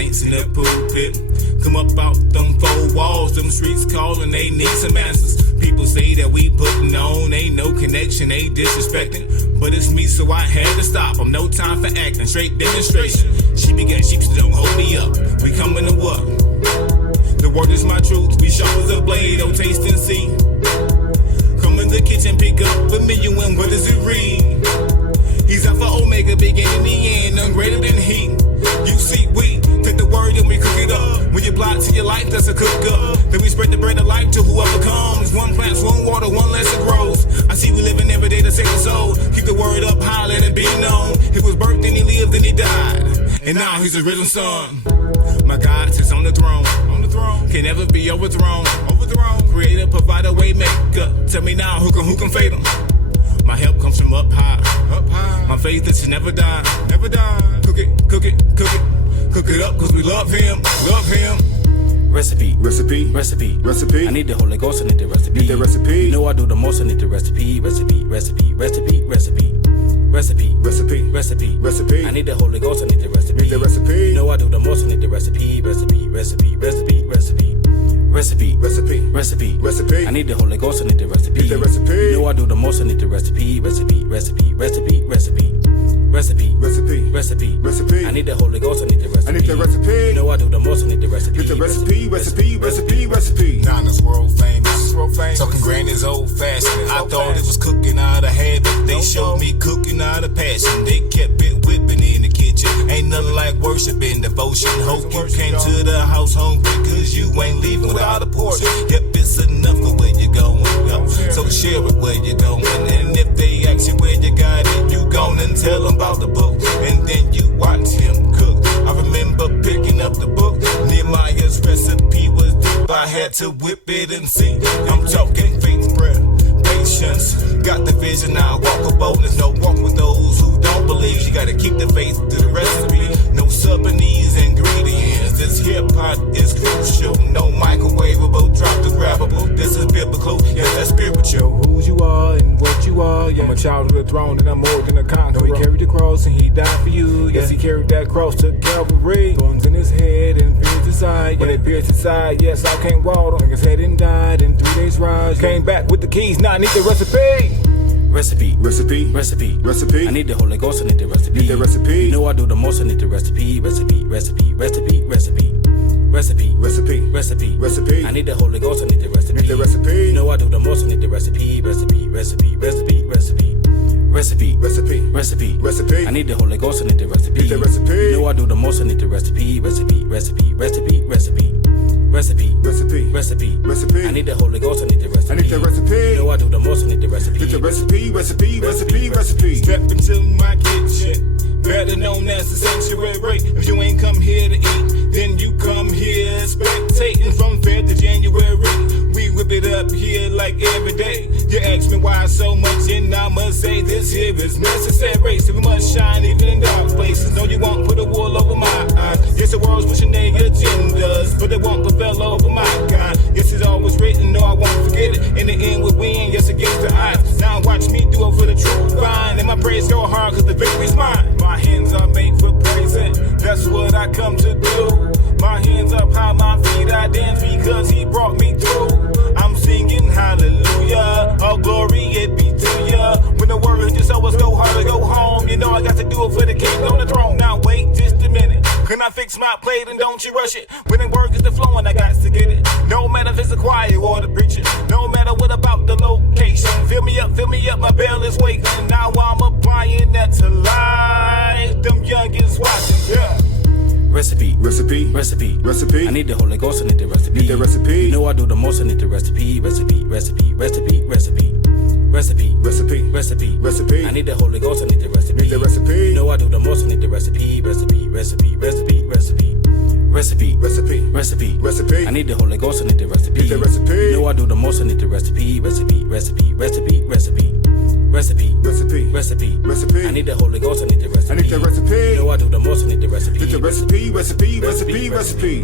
saints in the pulpit. Come up out them four walls, them streets calling, they need some answers. People say that we putting on, ain't no connection, they disrespecting. But it's me, so I had to stop. I'm no time for acting, straight demonstration. She began sheep, so don't hold me up. We coming to what? The word is my truth. We sharp as a blade, oh taste and see. Come in the kitchen, pick up a million, what does it read? He's Alpha Omega, beginning the end, none greater than he. You see, we take the word and we cook it up. When you apply it to your life, that's a cook up. Then we spread the bread of life to whoever comes. One plants, one water, one less it grows. I see we living every day to save the soul. Keep the word up high, let it be known. He was birthed, then he lived, then he died. And now he's a risen son. My God sits on the throne. Can never be overthrown. Creator, provider, way maker. Tell me now, who can fade him? My help comes from up high. My faith that should never die. Cook it up, cause we love him. Recipe. I need the Holy Ghost, I need the recipe. You know I do the most, I need the recipe. I need the Holy Ghost, I need the recipe. You know I do the most, I need the recipe. I need the Holy Ghost, I need the recipe. You know I do the most, I need the recipe. I need the Holy Ghost, I need the recipe. You know I do the most, I need the recipe. Nana's world famous. Talking granny's old fashioned. I thought it was cooking out of habit. They showed me cooking out of passion. They kept it whipping in the kitchen. Ain't nothing like worshiping devotion. Hope you came to the house hungry, cause you ain't leaving without a portion. Yep, it's enough for where you're going. So share it where you're going. And if they ask you where you got it, you gone and tell them about the book. And then you watch him cook. I remember picking up the book. Nehemiah's recipe was deep. I had to whip it and see. I'm talking faith, prayer, patience. Got the vision, now walk with boldness. No walk with those who don't believe. You gotta keep the faith to the recipe. No subbing these ingredients. This hip hop is crucial. No microwavable, drop the grabbable. This is biblical, yes, that's spiritual. Who you are and what you are, yeah. I'm a child of the throne and I'm more than a conqueror. He carried the cross and he died for you, yeah. Yes, he carried that cross to Calvary. Thorns in his head and pierced his side. When they pierced his side, yes, I can't walk. Like his head and died in 3 days rise. Came back with the keys, now I need the recipe. Recipe. I need the Holy Ghost, I need the recipe. You know I do the most, I need the recipe. I need the Holy Ghost, I need the recipe. You know I do the most, I need the recipe. I need the Holy Ghost, I need the recipe. You know I do the most, I need the recipe. I need the Holy Ghost, I need the recipe. You know I do the most, I need the recipe. Step into my kitchen, better known as the sanctuary. If you ain't come here to eat, then you come here spectating from Feb to January. We whip it up here like every day. You ask me why so much, and I must say this here is necessary. So we must shine even in dark places. No, you won't put a wool over my eyes. Yes, the world's pushing their agendas, but they won't prevail over my kind. Yes, it's always written, no, I won't forget it. In the end, we win, yes, against the odds. Now watch me do it for the true vine. And my praise go hard, cause the victory's mine. My hands are made for praising, that's what I come to do. My hands up high, my feet I dance because he brought me through. I'm singing hallelujah, all glory it be to ya. When the word just always go hard to go home, you know I got to do it for the king on the throne. Now wait just a minute, can I fix my plate and don't you rush it? When the word gets to flowing, I got to get it. No matter if it's the choir or the preacher, no matter what about the location. Fill me up, my bell is waiting. Now I'm applying that to life. Them youngins watching, yeah. Recipe. I need the Holy Ghost, I need the recipe. You know I do the most, I need the recipe. I need the Holy Ghost, I need the recipe. You know I do the most, I need the recipe. I need the Holy Ghost, I need the recipe. You know I do the most, I need the recipe. I need the Holy Ghost, I need the recipe. You know I do the most, I need the recipe. Recipe.